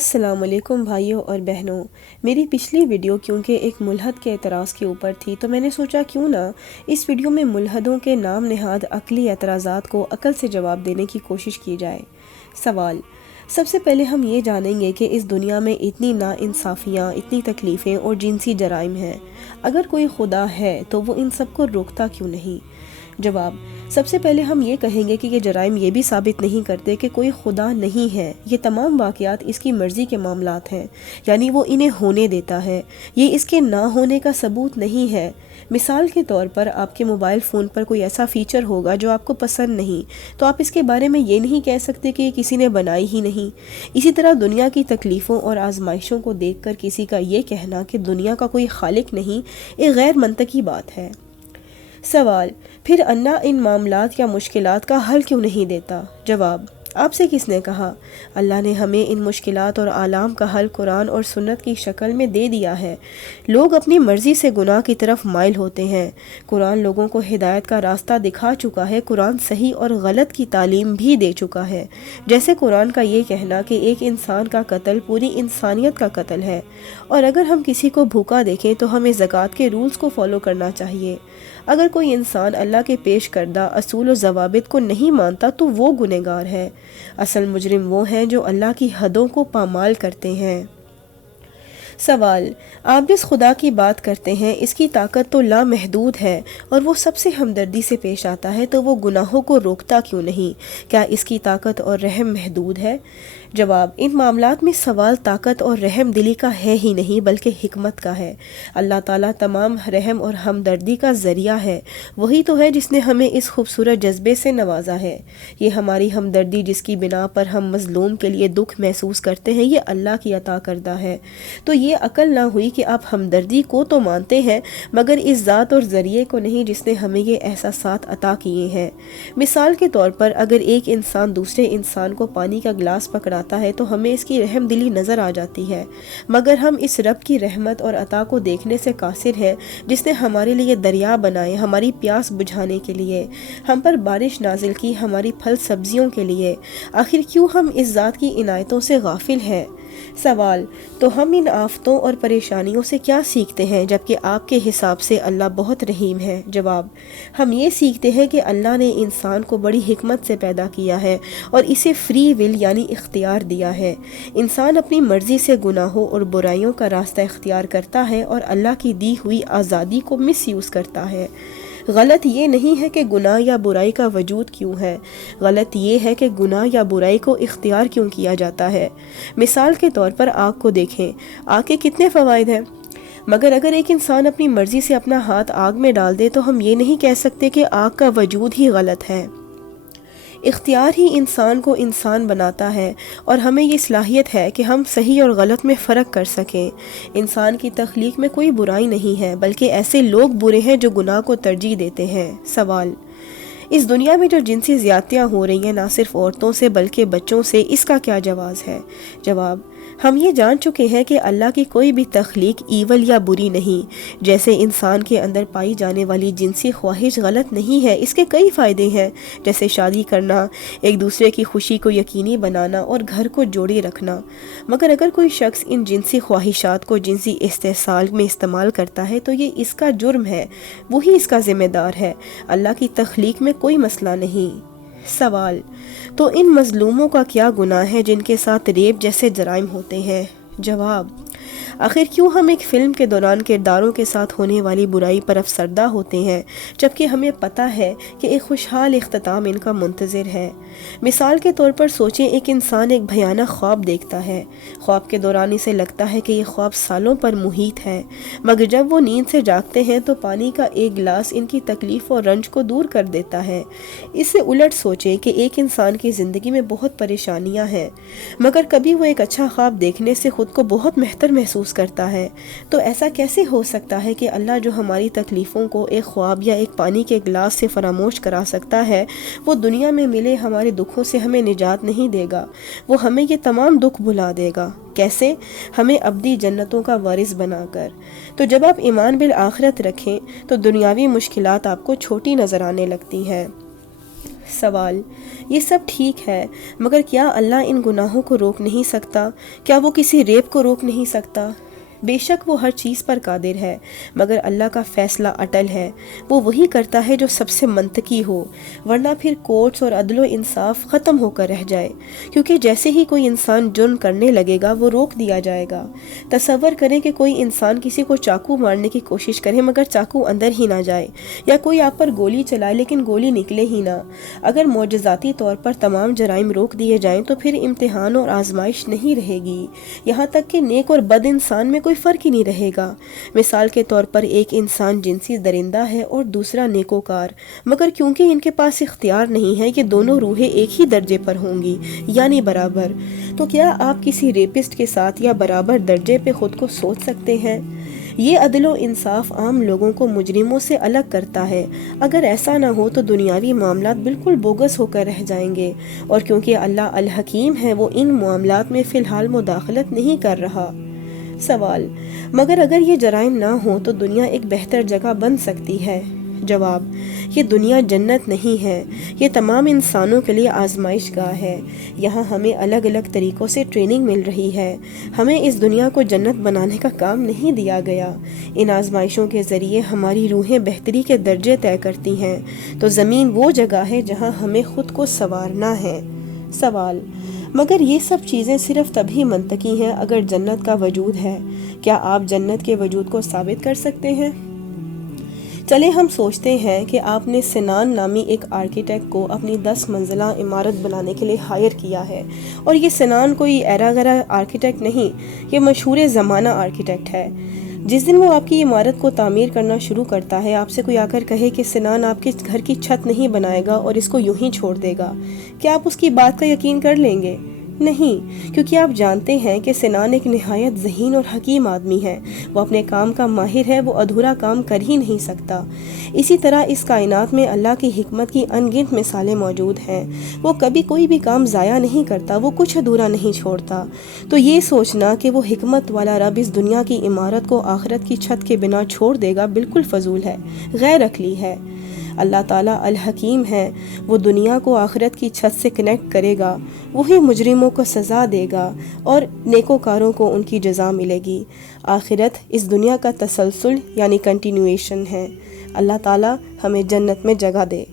السلام علیکم بھائیوں اور بہنوں، میری پچھلی ویڈیو کیونکہ ایک ملحد کے اعتراض کے اوپر تھی تو میں نے سوچا کیوں نہ اس ویڈیو میں ملحدوں کے نام نہاد عقلی اعتراضات کو عقل سے جواب دینے کی کوشش کی جائے۔ سوال: سب سے پہلے ہم یہ جانیں گے کہ اس دنیا میں اتنی ناانصافیاں، اتنی تکلیفیں اور جنسی جرائم ہیں، اگر کوئی خدا ہے تو وہ ان سب کو روکتا کیوں نہیں؟ جواب: سب سے پہلے ہم یہ کہیں گے کہ یہ جرائم یہ بھی ثابت نہیں کرتے کہ کوئی خدا نہیں ہے۔ یہ تمام واقعات اس کی مرضی کے معاملات ہیں، یعنی وہ انہیں ہونے دیتا ہے، یہ اس کے نہ ہونے کا ثبوت نہیں ہے۔ مثال کے طور پر آپ کے موبائل فون پر کوئی ایسا فیچر ہوگا جو آپ کو پسند نہیں، تو آپ اس کے بارے میں یہ نہیں کہہ سکتے کہ یہ کسی نے بنائی ہی نہیں۔ اسی طرح دنیا کی تکلیفوں اور آزمائشوں کو دیکھ کر کسی کا یہ کہنا کہ دنیا کا کوئی خالق نہیں، ایک غیر منطقی بات ہے۔ سوال: پھر اللہ ان معاملات یا مشکلات کا حل کیوں نہیں دیتا؟ جواب: آپ سے کس نے کہا؟ اللہ نے ہمیں ان مشکلات اور آلام کا حل قرآن اور سنت کی شکل میں دے دیا ہے۔ لوگ اپنی مرضی سے گناہ کی طرف مائل ہوتے ہیں۔ قرآن لوگوں کو ہدایت کا راستہ دکھا چکا ہے، قرآن صحیح اور غلط کی تعلیم بھی دے چکا ہے، جیسے قرآن کا یہ کہنا کہ ایک انسان کا قتل پوری انسانیت کا قتل ہے، اور اگر ہم کسی کو بھوکا دیکھیں تو ہمیں زکوٰۃ کے رولز کو فالو کرنا چاہیے۔ اگر کوئی انسان اللہ کے پیش کردہ اصول و ضوابط کو نہیں مانتا تو وہ گنہگار ہے۔ اصل مجرم وہ ہیں جو اللہ کی حدوں کو پامال کرتے ہیں۔ سوال: آپ جس خدا کی بات کرتے ہیں اس کی طاقت تو لامحدود ہے اور وہ سب سے ہمدردی سے پیش آتا ہے، تو وہ گناہوں کو روکتا کیوں نہیں؟ کیا اس کی طاقت اور رحم محدود ہے؟ جواب: ان معاملات میں سوال طاقت اور رحم دلی کا ہے ہی نہیں بلکہ حکمت کا ہے۔ اللہ تعالیٰ تمام رحم اور ہمدردی کا ذریعہ ہے، وہی تو ہے جس نے ہمیں اس خوبصورت جذبے سے نوازا ہے۔ یہ ہماری ہمدردی جس کی بنا پر ہم مظلوم کے لیے دکھ محسوس کرتے ہیں، یہ اللہ کی عطا کردہ ہے۔ تو یہ عقل نہ ہوئی کہ آپ ہمدردی کو تو مانتے ہیں مگر اس ذات اور ذریعے کو نہیں جس نے ہمیں یہ احساسات عطا کیے ہیں۔ مثال کے طور پر اگر ایک انسان دوسرے انسان کو پانی کا گلاس پکڑاتا ہے تو ہمیں اس کی رحم دلی نظر آ جاتی ہے، مگر ہم اس رب کی رحمت اور عطا کو دیکھنے سے قاصر ہیں جس نے ہمارے لیے دریا بنائے، ہماری پیاس بجھانے کے لیے، ہم پر بارش نازل کی ہماری پھل سبزیوں کے لیے۔ آخر کیوں ہم اس ذات کی عنایتوں سے غافل ہیں؟ سوال: تو ہم ان آفتوں اور پریشانیوں سے کیا سیکھتے ہیں جبکہ آپ کے حساب سے اللہ بہت رحیم ہے؟ جواب: ہم یہ سیکھتے ہیں کہ اللہ نے انسان کو بڑی حکمت سے پیدا کیا ہے اور اسے فری ول یعنی اختیار دیا ہے۔ انسان اپنی مرضی سے گناہوں اور برائیوں کا راستہ اختیار کرتا ہے اور اللہ کی دی ہوئی آزادی کو مس یوز کرتا ہے۔ غلط یہ نہیں ہے کہ گناہ یا برائی کا وجود کیوں ہے، غلط یہ ہے کہ گناہ یا برائی کو اختیار کیوں کیا جاتا ہے۔ مثال کے طور پر آگ کو دیکھیں، آگ کے کتنے فوائد ہیں، مگر اگر ایک انسان اپنی مرضی سے اپنا ہاتھ آگ میں ڈال دے تو ہم یہ نہیں کہہ سکتے کہ آگ کا وجود ہی غلط ہے۔ اختیار ہی انسان کو انسان بناتا ہے اور ہمیں یہ صلاحیت ہے کہ ہم صحیح اور غلط میں فرق کر سکیں۔ انسان کی تخلیق میں کوئی برائی نہیں ہے بلکہ ایسے لوگ برے ہیں جو گناہ کو ترجیح دیتے ہیں۔ سوال: اس دنیا میں جو جنسی زیادتیاں ہو رہی ہیں نہ صرف عورتوں سے بلکہ بچوں سے، اس کا کیا جواز ہے؟ جواب: ہم یہ جان چکے ہیں کہ اللہ کی کوئی بھی تخلیق ایول یا بری نہیں۔ جیسے انسان کے اندر پائی جانے والی جنسی خواہش غلط نہیں ہے، اس کے کئی فائدے ہیں، جیسے شادی کرنا، ایک دوسرے کی خوشی کو یقینی بنانا اور گھر کو جوڑے رکھنا۔ مگر اگر کوئی شخص ان جنسی خواہشات کو جنسی استحصال میں استعمال کرتا ہے تو یہ اس کا جرم ہے، وہی اس کا ذمہ دار ہے، اللہ کی تخلیق میں کوئی مسئلہ نہیں۔ سوال: تو ان مظلوموں کا کیا گناہ ہے جن کے ساتھ ریپ جیسے جرائم ہوتے ہیں؟ جواب: آخر کیوں ہم ایک فلم کے دوران کرداروں کے ساتھ ہونے والی برائی پر افسردہ ہوتے ہیں جبکہ ہمیں پتہ ہے کہ ایک خوشحال اختتام ان کا منتظر ہے؟ مثال کے طور پر سوچیں، ایک انسان ایک بھیانک خواب دیکھتا ہے، خواب کے دوران اسے لگتا ہے کہ یہ خواب سالوں پر محیط ہے، مگر جب وہ نیند سے جاگتے ہیں تو پانی کا ایک گلاس ان کی تکلیف اور رنج کو دور کر دیتا ہے۔ اس سے الٹ سوچیں کہ ایک انسان کی زندگی میں بہت پریشانیاں ہیں، مگر کبھی وہ ایک اچھا خواب دیکھنے سے خود کو بہت بہتر محسوس کرتا ہے۔ تو ایسا کیسے ہو سکتا ہے کہ اللہ جو ہماری تکلیفوں کو ایک خواب یا ایک پانی کے گلاس سے فراموش کرا سکتا ہے، وہ دنیا میں ملے ہمارے دکھوں سے ہمیں نجات نہیں دے گا، وہ ہمیں یہ تمام دکھ بھلا دے گا۔ کیسے؟ ہمیں ابدی جنتوں کا وارث بنا کر۔ تو جب آپ ایمان بالآخرت رکھیں تو دنیاوی مشکلات آپ کو چھوٹی نظر آنے لگتی ہیں۔ سوال: یہ سب ٹھیک ہے، مگر کیا اللہ ان گناہوں کو روک نہیں سکتا؟ کیا وہ کسی ریپ کو روک نہیں سکتا؟ بے شک وہ ہر چیز پر قادر ہے، مگر اللہ کا فیصلہ اٹل ہے۔ وہ وہی کرتا ہے جو سب سے منطقی ہو، ورنہ پھر کورٹس اور عدل و انصاف ختم ہو کر رہ جائے، کیونکہ جیسے ہی کوئی انسان جرم کرنے لگے گا وہ روک دیا جائے گا۔ تصور کریں کہ کوئی انسان کسی کو چاقو مارنے کی کوشش کرے مگر چاقو اندر ہی نہ جائے، یا کوئی آپ پر گولی چلائے لیکن گولی نکلے ہی نہ۔ اگر معجزاتی طور پر تمام جرائم روک دیے جائیں تو پھر امتحان اور آزمائش نہیں رہے گی، یہاں تک کہ نیک اور بد انسان میں کوئی فرق ہی نہیں رہے گا۔ مثال کے طور پر ایک انسان جنسی درندہ ہے اور دوسرا نیکوکار، مگر کیونکہ ان کے پاس اختیار نہیں ہے کہ دونوں روحیں ایک ہی درجے پر ہوں گی، یعنی برابر، تو کیا آپ کسی ریپسٹ کے ساتھ یا برابر درجے پہ خود کو سوچ سکتے ہیں؟ یہ عدل و انصاف عام لوگوں کو مجرموں سے الگ کرتا ہے۔ اگر ایسا نہ ہو تو دنیاوی معاملات بالکل بوگس ہو کر رہ جائیں گے، اور کیونکہ اللہ الحکیم ہے وہ ان معاملات میں فی الحال مداخلت نہیں کر رہا۔ سوال: مگر اگر یہ جرائم نہ ہوں تو دنیا ایک بہتر جگہ بن سکتی ہے؟ جواب: یہ دنیا جنت نہیں ہے، یہ تمام انسانوں کے لیے آزمائش گاہ ہے۔ یہاں ہمیں الگ الگ طریقوں سے ٹریننگ مل رہی ہے۔ ہمیں اس دنیا کو جنت بنانے کا کام نہیں دیا گیا۔ ان آزمائشوں کے ذریعے ہماری روحیں بہتری کے درجے طے کرتی ہیں، تو زمین وہ جگہ ہے جہاں ہمیں خود کو سنوارنا ہے۔ سوال: مگر یہ سب چیزیں صرف تبھی منطقی ہیں اگر جنت کا وجود ہے۔ کیا آپ جنت کے وجود کو ثابت کر سکتے ہیں؟ چلے ہم سوچتے ہیں کہ آپ نے سنان نامی ایک آرکیٹیکٹ کو اپنی 10 منزلہ عمارت بنانے کے لیے ہائر کیا ہے، اور یہ سنان کوئی ایرا گرا آرکیٹیکٹ نہیں، یہ مشہور زمانہ آرکیٹیکٹ ہے۔ جس دن وہ آپ کی عمارت کو تعمیر کرنا شروع کرتا ہے، آپ سے کوئی آ کر کہے کہ سنان آپ کے گھر کی چھت نہیں بنائے گا اور اس کو یوں ہی چھوڑ دے گا، کیا آپ اس کی بات کا یقین کر لیں گے؟ نہیں، کیونکہ آپ جانتے ہیں کہ سنان ایک نہایت ذہین اور حکیم آدمی ہے، وہ اپنے کام کا ماہر ہے، وہ ادھورا کام کر ہی نہیں سکتا۔ اسی طرح اس کائنات میں اللہ کی حکمت کی ان گنت مثالیں موجود ہیں، وہ کبھی کوئی بھی کام ضائع نہیں کرتا، وہ کچھ ادھورا نہیں چھوڑتا۔ تو یہ سوچنا کہ وہ حکمت والا رب اس دنیا کی عمارت کو آخرت کی چھت کے بنا چھوڑ دے گا بالکل فضول ہے، غیر عقلی ہے۔ اللہ تعالیٰ الحکیم ہے، وہ دنیا کو آخرت کی چھت سے کنیکٹ کرے گا، وہی مجرموں کو سزا دے گا اور نیکوکاروں کو ان کی جزا ملے گی۔ آخرت اس دنیا کا تسلسل یعنی کنٹینویشن ہے۔ اللہ تعالیٰ ہمیں جنت میں جگہ دے۔